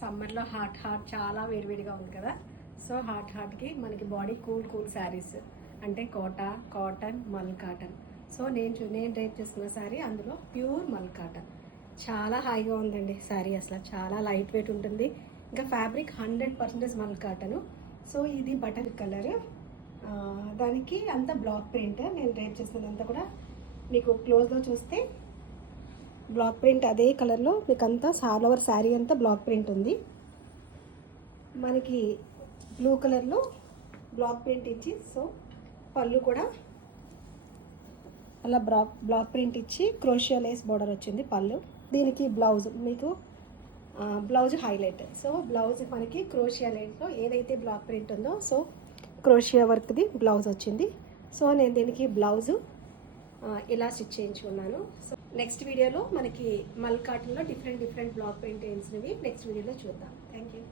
సమ్మర్లో హాట్ చాలా వేడివేడిగా ఉంది కదా. సో హాట్కి మనకి బాడీ కూల్ శారీస్ అంటే కాటన్ మల్ కాటన్. సో నేను రేట్ చేసుకున్న శారీ అందులో ప్యూర్ మల్ కాటన్. చాలా హాయిగా ఉందండి శారీ, అసలు చాలా లైట్ వెయిట్ ఉంటుంది. ఇంకా ఫ్యాబ్రిక్ 100% మల్ కాటను. సో ఇది బటర్ కలర్, దానికి అంతా బ్లాక్ ప్రింట్. నేను రేట్ చేసినంతా కూడా మీకు క్లోజ్లో చూస్తే బ్లాక్ ప్రింట్ అదే కలర్లో మీకు అంతా ఆల్ ఓవర్ శారీ అంతా బ్లాక్ ప్రింట్ ఉంది. మనకి బ్లూ కలర్లో బ్లాక్ ప్రింట్ ఇచ్చి, సో పళ్ళు కూడా అలా బ్లాక్ ప్రింట్ ఇచ్చి క్రోషియా లేస్ బోర్డర్ వచ్చింది పళ్ళు. దీనికి బ్లౌజ్ మీకు బ్లౌజ్ హైలైట్. సో బ్లౌజ్ మనకి క్రోషియా లేస్లో ఏదైతే బ్లాక్ ప్రింట్ ఉందో సో క్రోషియా వర్క్ది బ్లౌజ్ వచ్చింది. సో నేను దీనికి బ్లౌజు ఇలా స్టిచ్ చేయించుకున్నాను. సో నెక్స్ట్ వీడియోలో మనకి మల్ కాటన్లో డిఫరెంట్ బ్లాక్ ప్రింట్ వేసినవి నెక్స్ట్ వీడియోలో చూద్దాం. Thank you.